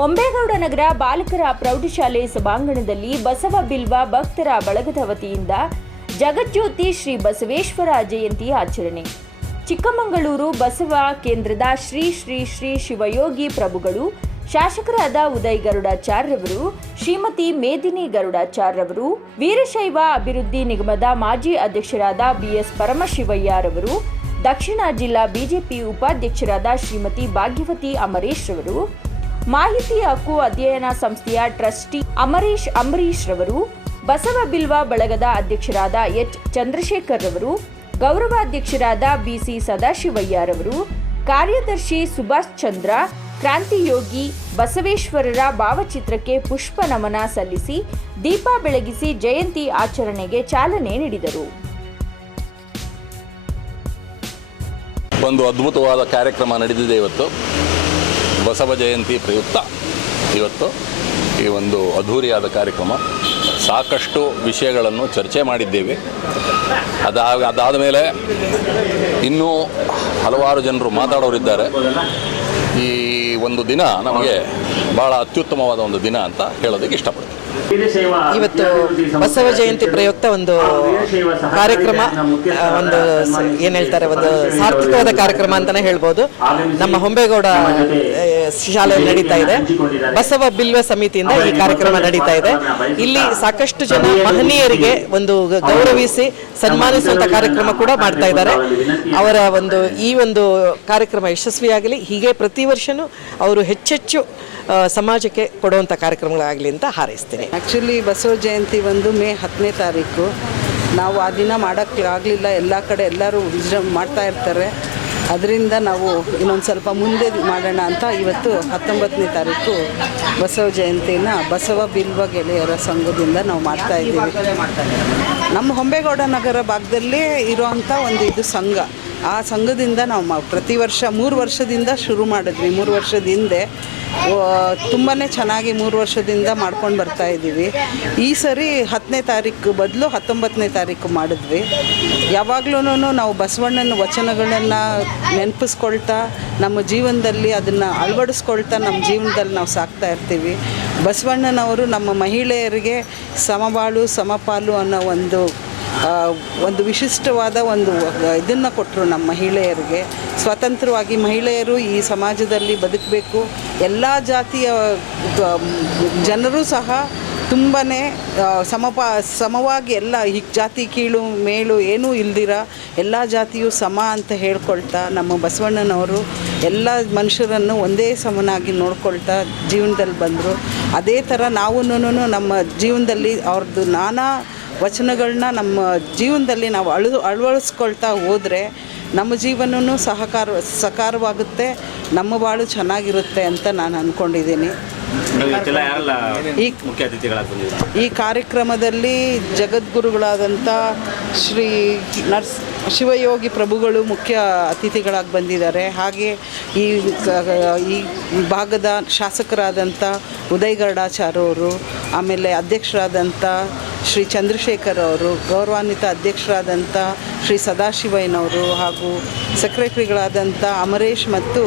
ಹೊಂಬೇಗೌಡ ನಗರ ಬಾಲಕರ ಪ್ರೌಢಶಾಲೆ ಸಭಾಂಗಣದಲ್ಲಿ ಬಸವ ಬಿಲ್ವ ಭಕ್ತರ ಬಳಗದ ವತಿಯಿಂದ ಜಗಜ್ಯೋತಿ ಶ್ರೀ ಬಸವೇಶ್ವರ ಜಯಂತಿ ಆಚರಣೆ. ಚಿಕ್ಕಮಗಳೂರು ಬಸವ ಕೇಂದ್ರದ ಶ್ರೀ ಶ್ರೀ ಶ್ರೀ ಶಿವಯೋಗಿ ಪ್ರಭುಗಳು, ಶಾಸಕರಾದ ಉದಯ್ ಗರುಡಾಚಾರ್ಯವರು, ಶ್ರೀಮತಿ ಮೇದಿನಿ ಗರುಡಾಚಾರ್ಯವರು, ವೀರಶೈವ ಅಭಿವೃದ್ಧಿ ನಿಗಮದ ಮಾಜಿ ಅಧ್ಯಕ್ಷರಾದ ಬಿಎಸ್ ಪರಮಶಿವಯ್ಯರವರು, ದಕ್ಷಿಣ ಜಿಲ್ಲಾ ಬಿಜೆಪಿ ಉಪಾಧ್ಯಕ್ಷರಾದ ಶ್ರೀಮತಿ ಭಾಗ್ಯವತಿ ಅಮರೇಶ್ ರವರು ಮಾಹಿತಿ ಹಕ್ಕು ಅಧ್ಯಯನ ಸಂಸ್ಥೆಯ ಟ್ರಸ್ಟಿ ಅಮರೀಶ್ ಅಂಬರೀಶ್ ರವರು, ಬಸವ ಬಿಲ್ವ ಬಳಗದ ಅಧ್ಯಕ್ಷರಾದ ಎಚ್ ಚಂದ್ರಶೇಖರ್ ರವರು, ಗೌರವಾಧ್ಯಕ್ಷರಾದ ಬಿಸಿ ಸದಾಶಿವಯ್ಯರವರು ಕಾರ್ಯದರ್ಶಿ ಸುಭಾಷ್ ಚಂದ್ರ, ಕ್ರಾಂತಿಯೋಗಿ ಬಸವೇಶ್ವರರ ಭಾವಚಿತ್ರಕ್ಕೆ ಪುಷ್ಪ ನಮನ ಸಲ್ಲಿಸಿ, ದೀಪ ಬೆಳಗಿಸಿ ಜಯಂತಿ ಆಚರಣೆಗೆ ಚಾಲನೆ ನೀಡಿದರು. ಒಂದು ಅದ್ಭುತವಾದ ಕಾರ್ಯಕ್ರಮ ನಡೆದಿದೆ ಇವತ್ತು. ಬಸವ ಜಯಂತಿ ಪ್ರಯುಕ್ತ. ಇವತ್ತು ಈ ಒಂದು ಅದ್ಧೂರಿಯಾದ ಕಾರ್ಯಕ್ರಮ. ಸಾಕಷ್ಟು ವಿಷಯಗಳನ್ನು ಚರ್ಚೆ ಮಾಡಿದ್ದೇವೆ. ಅದಾ ಅದಾದ ಮೇಲೆ ಇನ್ನೂ ಹಲವಾರು ಜನರು ಮಾತಾಡೋರಿದ್ದಾರೆ. ಈ ಒಂದು ದಿನ ನಮಗೆ ಭಾಳ ಅತ್ಯುತ್ತಮವಾದ ಒಂದು ದಿನ ಅಂತ ಹೇಳೋದಕ್ಕೆ ಇಷ್ಟಪಡ್ತೀನಿ. ಇವತ್ತು ಬಸವ ಜಯಂತಿ ಪ್ರಯುಕ್ತ ಒಂದು ಕಾರ್ಯಕ್ರಮ ಒಂದು ಏನ್ ಹೇಳ್ತಾರೆ ಒಂದು ಸಾರ್ಥಕವಾದ ಕಾರ್ಯಕ್ರಮ ಅಂತಾನೆ ಹೇಳ್ಬೋದು. ನಮ್ಮ ಹೊಂಬೇಗೌಡ ಶಾಲೆ ಶಾಲೆಯಲ್ಲಿ ನಡೀತಾ ಇದೆ. ಬಸವ ಬಿಲ್ವ ಸಮಿತಿಯಿಂದ ಈ ಕಾರ್ಯಕ್ರಮ ನಡೀತಾ ಇದೆ. ಇಲ್ಲಿ ಸಾಕಷ್ಟು ಜನ ಮಹನೀಯರಿಗೆ ಒಂದು ಗೌರವಿಸಿ ಸನ್ಮಾನಿಸುವಂತ ಕಾರ್ಯಕ್ರಮ ಕೂಡ ಮಾಡ್ತಾ ಇದ್ದಾರೆ. ಅವರ ಒಂದು ಈ ಒಂದು ಕಾರ್ಯಕ್ರಮ ಯಶಸ್ವಿಯಾಗಲಿ. ಹೀಗೆ ಪ್ರತಿ ವರ್ಷನೂ ಅವರು ಹೆಚ್ಚೆಚ್ಚು ಸಮಾಜಕ್ಕೆ ಕೊಡುವಂಥ ಕಾರ್ಯಕ್ರಮಗಳಾಗಲಿ ಅಂತ ಹಾರೈಸ್ತೀನಿ. ಆ್ಯಕ್ಚುಲಿ ಬಸವ ಜಯಂತಿ ಒಂದು ಮೇ ಹತ್ತನೇ ತಾರೀಕು. ನಾವು ಆ ದಿನ ಮಾಡೋಕ್ಕೆ ಆಗಲಿಲ್ಲ. ಎಲ್ಲ ಕಡೆ ಎಲ್ಲರೂ ವಿಜೃಂಭ ಮಾಡ್ತಾ ಇರ್ತಾರೆ. ಅದರಿಂದ ನಾವು ಇನ್ನೊಂದು ಸ್ವಲ್ಪ ಮುಂದೆ ಮಾಡೋಣ ಅಂತ ಇವತ್ತು ಹತ್ತೊಂಬತ್ತನೇ ತಾರೀಕು ಬಸವ ಜಯಂತಿನ ಬಸವ ಬಿಲ್ವ ಗೆಳೆಯರ ಸಂಘದಿಂದ ನಾವು ಮಾಡ್ತಾ ಇದ್ದೀವಿ. ನಮ್ಮ ಹೊಂಬೇಗೌಡ ನಗರ ಭಾಗದಲ್ಲೇ ಇರೋವಂಥ ಒಂದು ಇದು ಸಂಘ. ಆ ಸಂಘದಿಂದ ನಾವು ಮ- ಪ್ರತಿ ವರ್ಷ ಮೂರು ವರ್ಷದಿಂದ ಶುರು ಮಾಡಿದ್ವಿ. ಮೂರು ವರ್ಷದ ಹಿಂದೆ ತುಂಬಾ ಚೆನ್ನಾಗಿ ಮೂರು ವರ್ಷದಿಂದ ಮಾಡ್ಕೊಂಡು ಬರ್ತಾ ಇದ್ದೀವಿ. ಈ ಸರಿ ಹತ್ತನೇ ತಾರೀಕು ಬದಲು ಹತ್ತೊಂಬತ್ತನೇ ತಾರೀಕು ಮಾಡಿದ್ವಿ. ಯಾವಾಗ್ಲೂ ನಾವು ಬಸವಣ್ಣನ ವಚನಗಳನ್ನು ನೆನಪಿಸ್ಕೊಳ್ತಾ, ನಮ್ಮ ಜೀವನದಲ್ಲಿ ಅದನ್ನು ಅಳವಡಿಸ್ಕೊಳ್ತಾ ನಮ್ಮ ಜೀವನದಲ್ಲಿ ನಾವು ಸಾಕ್ತಾ ಇರ್ತೀವಿ. ಬಸವಣ್ಣನವರು ನಮ್ಮ ಮಹಿಳೆಯರಿಗೆ ಸಮಬಾಳು, ಸಮಪಾಲು ಅನ್ನೋ ಒಂದು ಒಂದು ವಿಶಿಷ್ಟವಾದ ಒಂದು ಇದನ್ನು ಕೊಟ್ಟರು ನಮ್ಮ ಮಹಿಳೆಯರಿಗೆ. ಸ್ವತಂತ್ರವಾಗಿ ಮಹಿಳೆಯರು ಈ ಸಮಾಜದಲ್ಲಿ ಬದುಕಬೇಕು. ಎಲ್ಲ ಜಾತಿಯ ಜನರು ಸಹ ತುಂಬಾ ಸಮಪ, ಸಮವಾಗಿ ಎಲ್ಲ ಈ ಜಾತಿ ಕೀಳು, ಮೇಲು ಏನೂ ಇಲ್ದಿರ ಎಲ್ಲ ಜಾತಿಯು ಸಮ ಅಂತ ಹೇಳ್ಕೊಳ್ತಾ ನಮ್ಮ ಬಸವಣ್ಣನವರು ಎಲ್ಲ ಮನುಷ್ಯರನ್ನು ಒಂದೇ ಸಮನಾಗಿ ನೋಡ್ಕೊಳ್ತಾ ಜೀವನದಲ್ಲಿ ಬಂದರು. ಅದೇ ಥರ ನಾವು ನಮ್ಮ ಜೀವನದಲ್ಲಿ ಅವ್ರದ್ದು ನಾನಾ ವಚನಗಳನ್ನ ನಮ್ಮ ಜೀವನದಲ್ಲಿ ನಾವು ಅಳು ಅಳವಡಿಸ್ಕೊಳ್ತಾ ಹೋದರೆ ನಮ್ಮ ಜೀವನವೂ ಸಹಕಾರ, ಸಕಾರವಾಗುತ್ತೆ, ನಮ್ಮ ಬಾಳು ಚೆನ್ನಾಗಿರುತ್ತೆ ಅಂತ ನಾನು ಅಂದ್ಕೊಂಡಿದ್ದೀನಿ ಈ ಮುಖ್ಯ ಅತಿಥಿಗಳಾಗಿ ಈ ಕಾರ್ಯಕ್ರಮದಲ್ಲಿ ಜಗದ್ಗುರುಗಳಾದಂಥ ಶ್ರೀ ನರ್ಸ್ ಶಿವಯೋಗಿ ಪ್ರಭುಗಳು ಮುಖ್ಯ ಅತಿಥಿಗಳಾಗಿ ಬಂದಿದ್ದಾರೆ. ಹಾಗೆ ಈ ಈ ಭಾಗದ ಶಾಸಕರಾದಂಥ ಉದಯ್ ಅವರು ಆಮೇಲೆ ಅಧ್ಯಕ್ಷರಾದಂಥ ಶ್ರೀ ಚಂದ್ರಶೇಖರ್ ಅವರು ಗೌರವಾನ್ವಿತ ಅಧ್ಯಕ್ಷರಾದಂಥ ಶ್ರೀ ಸದಾಶಿವಯ್ಯನವರು ಹಾಗೂ ಸೆಕ್ರೆಟರಿಗಳಾದಂಥ ಅಮರೇಶ್ ಮತ್ತು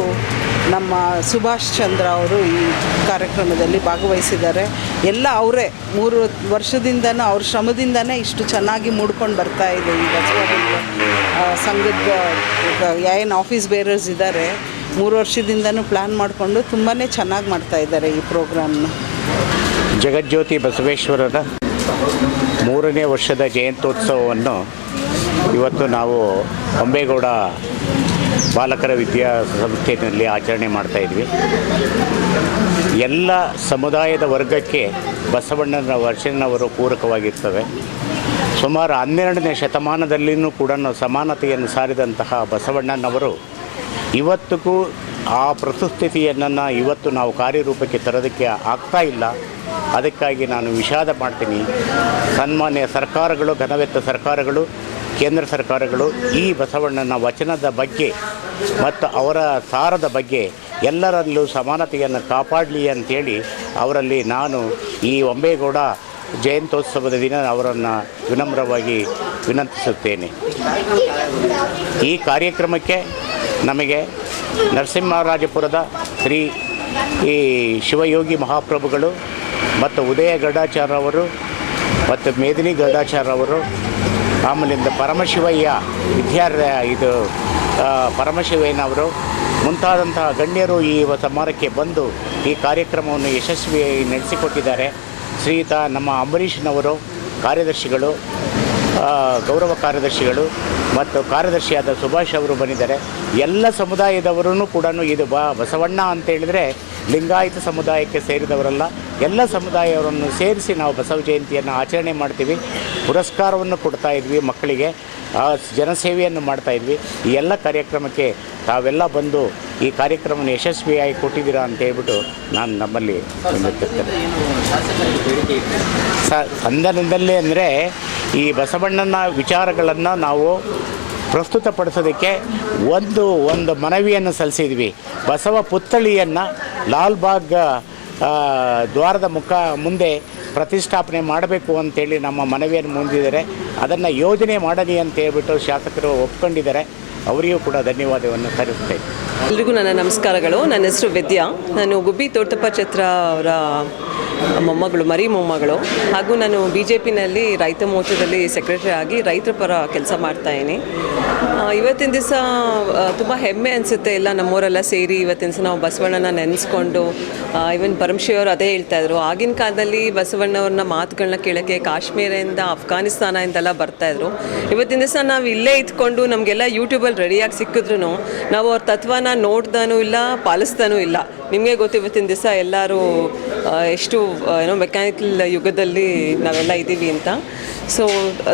ನಮ್ಮ ಸುಭಾಷ್ ಚಂದ್ರ ಅವರು ಈ ಕಾರ್ಯಕ್ರಮದಲ್ಲಿ ಭಾಗವಹಿಸಿದ್ದಾರೆ. ಎಲ್ಲ ಅವರೇ, ಮೂರು ವರ್ಷದಿಂದನೂ ಅವ್ರ ಶ್ರಮದಿಂದನೇ ಇಷ್ಟು ಚೆನ್ನಾಗಿ ಮೂಡ್ಕೊಂಡು ಬರ್ತಾ ಇದೆ ಈ ಸಂಘದ ಏನು ಆಫೀಸ್ ಬೇರರ್ಸ್ ಇದ್ದಾರೆ. ಮೂರು ವರ್ಷದಿಂದನೂ ಪ್ಲ್ಯಾನ್ ಮಾಡಿಕೊಂಡು ತುಂಬಾ ಚೆನ್ನಾಗಿ ಮಾಡ್ತಾ ಇದ್ದಾರೆ ಈ ಪ್ರೋಗ್ರಾಮ್ನ ಜಗಜ್ಯೋತಿ ಬಸವೇಶ್ವರರ ಮೂರನೇ ವರ್ಷದ ಜಯಂತ್ಯೋತ್ಸವವನ್ನು ಇವತ್ತು ನಾವು ಅಂಬೇಗೌಡ ಬಾಲಕರ ವಿದ್ಯಾ ಸಂಸ್ಥೆಯಲ್ಲಿ ಆಚರಣೆ ಮಾಡ್ತಾ ಇದ್ವಿ. ಎಲ್ಲ ಸಮುದಾಯದ ವರ್ಗಕ್ಕೆ ಬಸವಣ್ಣನ ವರ್ಷನವರು ಪೂರಕವಾಗಿರ್ತವೆ. ಸುಮಾರು ಹನ್ನೆರಡನೇ ಶತಮಾನದಲ್ಲಿಯೂ ಕೂಡ ಸಮಾನತೆಯನ್ನು ಸಾರಿದಂತಹ ಬಸವಣ್ಣನವರು ಇವತ್ತಿಗೂ ಆ ಪ್ರಸುಸ್ಥಿತಿಯನ್ನು ಇವತ್ತು ನಾವು ಕಾರ್ಯರೂಪಕ್ಕೆ ತರೋದಕ್ಕೆ ಆಗ್ತಾ ಇಲ್ಲ. ಅದಕ್ಕಾಗಿ ನಾನು ವಿಷಾದ ಮಾಡ್ತೀನಿ. ಸನ್ಮಾನ್ಯ ಸರ್ಕಾರಗಳು, ಘನವೆತ್ತ ಸರ್ಕಾರಗಳು ಕೇಂದ್ರ ಸರ್ಕಾರಗಳು ಈ ಬಸವಣ್ಣನ ವಚನದ ಬಗ್ಗೆ ಮತ್ತು ಅವರ ಸಾರದ ಬಗ್ಗೆ ಎಲ್ಲರಲ್ಲೂ ಸಮಾನತೆಯನ್ನು ಕಾಪಾಡಲಿ ಅಂತೇಳಿ ಅವರಲ್ಲಿ ನಾನು ಈ ಒಂಬೇಗೌಡ ಜಯಂತ್ಯೋತ್ಸವದ ದಿನ ಅವರನ್ನು ವಿನಮ್ರವಾಗಿ ವಿನಂತಿಸುತ್ತೇನೆ. ಈ ಕಾರ್ಯಕ್ರಮಕ್ಕೆ ನಮಗೆ ನರಸಿಂಹರಾಜಪುರದ ಶ್ರೀ ಈ ಶಿವಯೋಗಿ ಮಹಾಪ್ರಭುಗಳು ಮತ್ತು ಉದಯ ಗರುಡಾಚಾರ್ಯ ಅವರು ಮತ್ತು ಮೇದಿನಿ ಗರುಡಾಚಾರ್ಯ ಅವರು ಆಮೇಲಿಂದ ಪರಮಶಿವಯ್ಯ ವಿದ್ಯಾರ್ಥ ಇದು ಪರಮಶಿವಯ್ಯನವರು. ಮುಂತಾದಂತಹ ಗಣ್ಯರು ಈ ಸಮಾರಕ್ಕೆ ಬಂದು ಈ ಕಾರ್ಯಕ್ರಮವನ್ನು ಯಶಸ್ವಿಯಾಗಿ ನಡೆಸಿಕೊಟ್ಟಿದ್ದಾರೆ. ಶ್ರೀಯುತ ನಮ್ಮ ಅಂಬರೀಷ್ನವರು ಕಾರ್ಯದರ್ಶಿಗಳು ಗೌರವ ಕಾರ್ಯದರ್ಶಿಗಳು ಮತ್ತು ಕಾರ್ಯದರ್ಶಿಯಾದ ಸುಭಾಷ್ ಅವರು ಬಂದಿದ್ದಾರೆ. ಎಲ್ಲ ಸಮುದಾಯದವರೂ ಕೂಡ ಇದು ಬಸವಣ್ಣ ಅಂತ ಹೇಳಿದರೆ ಲಿಂಗಾಯತ ಸಮುದಾಯಕ್ಕೆ ಸೇರಿದವರಲ್ಲ, ಎಲ್ಲ ಸಮುದಾಯವರನ್ನು ಸೇರಿಸಿ ನಾವು ಬಸವ ಜಯಂತಿಯನ್ನು ಆಚರಣೆ ಮಾಡ್ತೀವಿ. ಪುರಸ್ಕಾರವನ್ನು ಕೊಡ್ತಾ ಇದ್ವಿ ಮಕ್ಕಳಿಗೆ ಜನಸೇವೆಯನ್ನು ಮಾಡ್ತಾ ಇದ್ವಿ. ಈ ಎಲ್ಲ ಕಾರ್ಯಕ್ರಮಕ್ಕೆ ತಾವೆಲ್ಲ ಬಂದು ಈ ಕಾರ್ಯಕ್ರಮವನ್ನು ಯಶಸ್ವಿಯಾಗಿ ಕೊಟ್ಟಿದ್ದೀರಾ ಅಂತ ಹೇಳ್ಬಿಟ್ಟು ನಾನು ನಮ್ಮಲ್ಲಿ ಸ, ಅಂದನಿಂದಲೇ ಅಂದರೆ ಈ ಬಸವಣ್ಣನ ವಿಚಾರಗಳನ್ನು ನಾವು ಪ್ರಸ್ತುತಪಡಿಸೋದಕ್ಕೆ ಒಂದು ಒಂದು ಮನವಿಯನ್ನು ಸಲ್ಲಿಸಿದ್ವಿ. ಬಸವ ಪುತ್ಥಳಿಯನ್ನು ಲಾಲ್ಬಾಗ್ ದ್ವಾರದ ಮುಖ ಮುಂದೆ ಪ್ರತಿಷ್ಠಾಪನೆ ಮಾಡಬೇಕು ಅಂತೇಳಿ ನಮ್ಮ ಮನವಿಯನ್ನು ಮುಂದಿದ್ದಾರೆ ಅದನ್ನು ಯೋಜನೆ ಮಾಡಲಿ ಅಂತ ಹೇಳ್ಬಿಟ್ಟು ಶಾಸಕರು ಒಪ್ಕೊಂಡಿದ್ದಾರೆ. ಅವರಿಗೂ ಕೂಡ ಧನ್ಯವಾದವನ್ನು ಸಲ್ಲಿಸ್ತೇನೆ ಎಲ್ರಿಗೂ ನನ್ನ ನಮಸ್ಕಾರಗಳು. ನನ್ನ ಹೆಸರು ವಿದ್ಯಾ. ನಾನು ಗುಬ್ಬಿ ತೋಟಪ್ಪ ಛತ್ರ ಅವರ ಮೊಮ್ಮಗಳು, ಮರಿ ಮೊಮ್ಮಗಳು. ಹಾಗೂ ನಾನು ಬಿ ಜೆ ಪಿನಲ್ಲಿ ರೈತ ಮೋರ್ಚಾದಲ್ಲಿ ಸೆಕ್ರೆಟರಿ ಆಗಿ ರೈತರ ಪರ ಕೆಲಸ ಮಾಡ್ತಾಯಿದ್ದೀನಿ ಇವತ್ತಿನ ದಿವಸ ತುಂಬ ಹೆಮ್ಮೆ ಅನಿಸುತ್ತೆ ಎಲ್ಲ ನಮ್ಮೂರೆಲ್ಲ ಸೇರಿ ಇವತ್ತಿನ ದಿವಸ ನಾವು ಬಸವಣ್ಣನ ನೆನೆಸ್ಕೊಂಡು ಇವನ್ ಪರಮಶಿವರು ಅದೇ ಹೇಳ್ತಾ ಇದ್ರು. ಆಗಿನ ಕಾಲದಲ್ಲಿ ಬಸವಣ್ಣವ್ರನ್ನ ಮಾತುಗಳನ್ನ ಕೇಳೋಕ್ಕೆ ಕಾಶ್ಮೀರದಿಂದ ಅಫ್ಘಾನಿಸ್ತಾನದಿಂದೆಲ್ಲ ಬರ್ತಾಯಿದ್ರು ಇವತ್ತಿನ ದಿವಸ ನಾವು ಇಲ್ಲೇ ಇದ್ಕೊಂಡು ನಮಗೆಲ್ಲ ಯೂಟ್ಯೂಬಲ್ಲಿ ರೆಡಿಯಾಗಿ ಸಿಕ್ಕಿದ್ರು ನಾವು ಅವ್ರ ತತ್ವನ ನೋಡ್ದಾನೂ ಇಲ್ಲ ಪಾಲಿಸ್ತಾನೂ ಇಲ್ಲ. ನಿಮಗೆ ಗೊತ್ತು ಇವತ್ತಿನ ದಿವಸ ಎಲ್ಲರೂ ಎಷ್ಟು ಏನೋ ಮೆಕ್ಯಾನಿಕಲ್ ಯುಗದಲ್ಲಿ ನಾವೆಲ್ಲ ಇದ್ದೀವಿ ಅಂತ. ಸೊ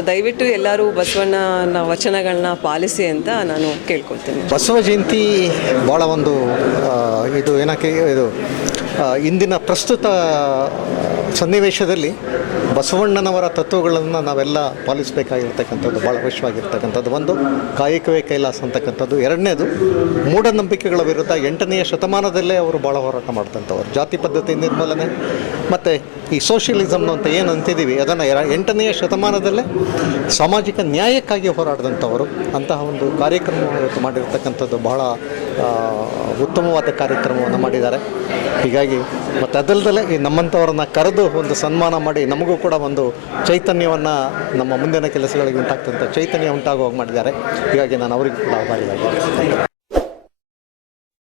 ದಯವಿಟ್ಟು ಎಲ್ಲರೂ ಬಸವಣ್ಣನ ವಚನಗಳನ್ನ ಪಾಲಿಸಿ ಅಂತ ನಾನು ಕೇಳ್ಕೊಳ್ತೇನೆ. ಬಸವ ಜಯಂತಿ ಭಾಳ ಒಂದು ಇದು ಏನಕ್ಕೆ, ಇದು ಇಂದಿನ ಪ್ರಸ್ತುತ ಸನ್ನಿವೇಶದಲ್ಲಿ ಬಸವಣ್ಣನವರ ತತ್ವಗಳನ್ನು ನಾವೆಲ್ಲ ಪಾಲಿಸಬೇಕಾಗಿರ್ತಕ್ಕಂಥದ್ದು ಭಾಳ ಅವಶ್ಯವಾಗಿರ್ತಕ್ಕಂಥದ್ದು ಒಂದು, ಕಾಯಕವೇ ಕೈಲಾಸ ಅಂತಕ್ಕಂಥದ್ದು. ಎರಡನೇದು, ಮೂಢನಂಬಿಕೆಗಳ ವಿರುದ್ಧ ಎಂಟನೆಯ ಶತಮಾನದಲ್ಲೇ ಅವರು ಭಾಳ ಹೋರಾಟ ಮಾಡ್ತಂಥವ್ರು. ಜಾತಿ ಪದ್ಧತಿ ನಿರ್ಮೂಲನೆ, ಮತ್ತು ಈ ಸೋಷಿಯಲಿಸಮ್ನು ಅಂತ ಏನು ಅಂತಿದ್ದೀವಿ ಅದನ್ನು ಎರ, ಎಂಟನೆಯ ಶತಮಾನದಲ್ಲೇ ಸಾಮಾಜಿಕ ನ್ಯಾಯಕ್ಕಾಗಿ ಹೋರಾಡಿದಂಥವರು. ಅಂತಹ ಒಂದು ಕಾರ್ಯಕ್ರಮವನ್ನು ಇವತ್ತು ಮಾಡಿರ್ತಕ್ಕಂಥದ್ದು ಬಹಳ ಉತ್ತಮವಾದ ಕಾರ್ಯಕ್ರಮವನ್ನು ಮಾಡಿದ್ದಾರೆ. ಹೀಗಾಗಿ ಮತ್ತು ಅದಲ್ಲದೆ ಈ ನಮ್ಮಂಥವ್ರನ್ನ ಕರೆದು ಒಂದು ಸನ್ಮಾನ ಮಾಡಿ ನಮಗೂ ಕೂಡ ಒಂದು ಚೈತನ್ಯವನ್ನು ನಮ್ಮ ಮುಂದಿನ ಕೆಲಸಗಳಿಗೆ ಉಂಟಾಗ್ತಂಥ ಚೈತನ್ಯ ಉಂಟಾಗುವಾಗ ಮಾಡಿದ್ದಾರೆ. ಹೀಗಾಗಿ ನಾನು ಅವರಿಗೂ ಕೂಡ ಆಭಾರಿಯಾಗಿದ್ದೇನೆ